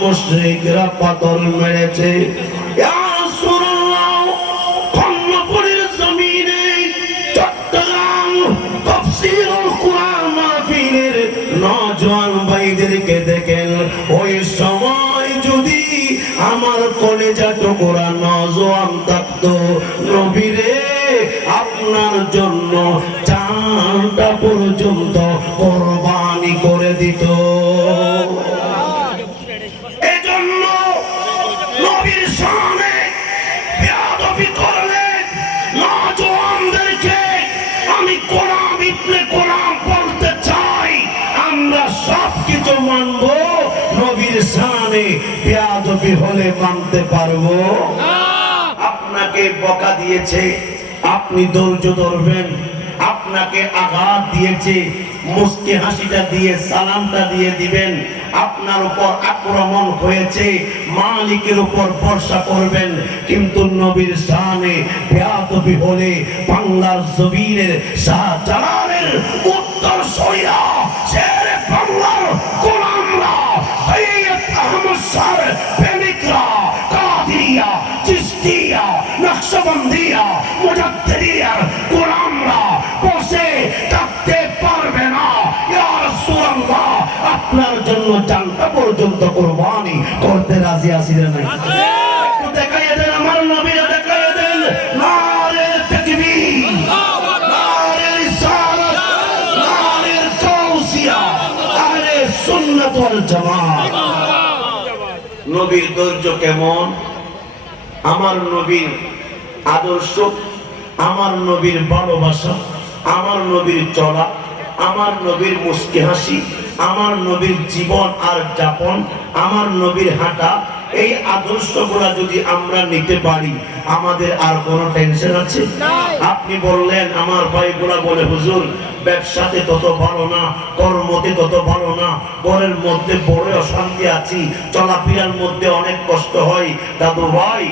মুশরিকরা পাথর মেরেছে। ইয়া রাসূলুল্লাহ, কর্ণপুরের জমিনে চট্টগ্রাম তাফসীরুল কুরআন মাহফিলের নওজোয়ান ভাইদেরকে দেখেন, ওই সময় যদি আমার কলেজা টুকরা নওজোয়ান থাকতো, নবীরে আপনার জন্য জানটা পর্যন্ত কুরবানি করে দিত। এজন্য নবীর সামনে বেয়াদবি করলে নওজোয়ানদেরকে আমি কোরআন ইবনে কোরআন বলতে চাই, আমরা সবকিছু মানব, নবীর সামনে বেয়াদবি হলে মানতে পারবো? আপনাকে বকা দিয়েছে, আপনি ধৈর্য ধরবেন। আপনাকে আঘাত দিয়েছে, মুস্কি হাসিটা দিয়ে সালামটা দিয়ে দিবেন। আপনার উপর আক্রমণ হয়েছে, মালিকের উপর ভরসা করবেন। কিন্তু নবীর শানে বেয়াদবি হলে বাংলার জমিনের শাহজালালের উত্তর সরিয়া শেরে বাংলার গোলামরা, সৈয়দ আহমদ শাহর প্রেমিকরা, কাদিরিয়া, চিশতিয়া, নকশবন্দিয়া, মুজাদ্দিদিয়ার গোলামরা বসে থাকতে পারবে না। ইয়া রাসূলুল্লাহ, আপনার জন্য জানটা পর্যন্ত কুরবানি করতে রাজি আছি না? একটু দেখাইয়া দেন, আমার নবীরা দেখাইয়া দেন। নারে তাকবীর, নারে রিসালাত, নারে গাউসিয়া, আহলে সুন্নাত ওয়াল জামাত। নবীর ধৈর্য কেমন, আমার নবীর আদর্শ, আমার নবীর ভালোবাসা, আমার নবীর চলা, আমার নবীর মুস্কি হাসি, আমার নবীর জীবন আর যাপন, আমার নবীর হাঁটা, এই আদর্শগুলা যদি আমরা নিতে পারি, আমাদের আর কোনো টেনশন আছে? আপনি বললেন, আমার ভাইগুলা বলে, হুজুর ব্যবসাতে তত ভালো না, কর্মতে তত ভালো না, ঘরের মধ্যে বড় অশান্তি আছি, চলাফেরার মধ্যে অনেক কষ্ট হয়। দাদু ভাই,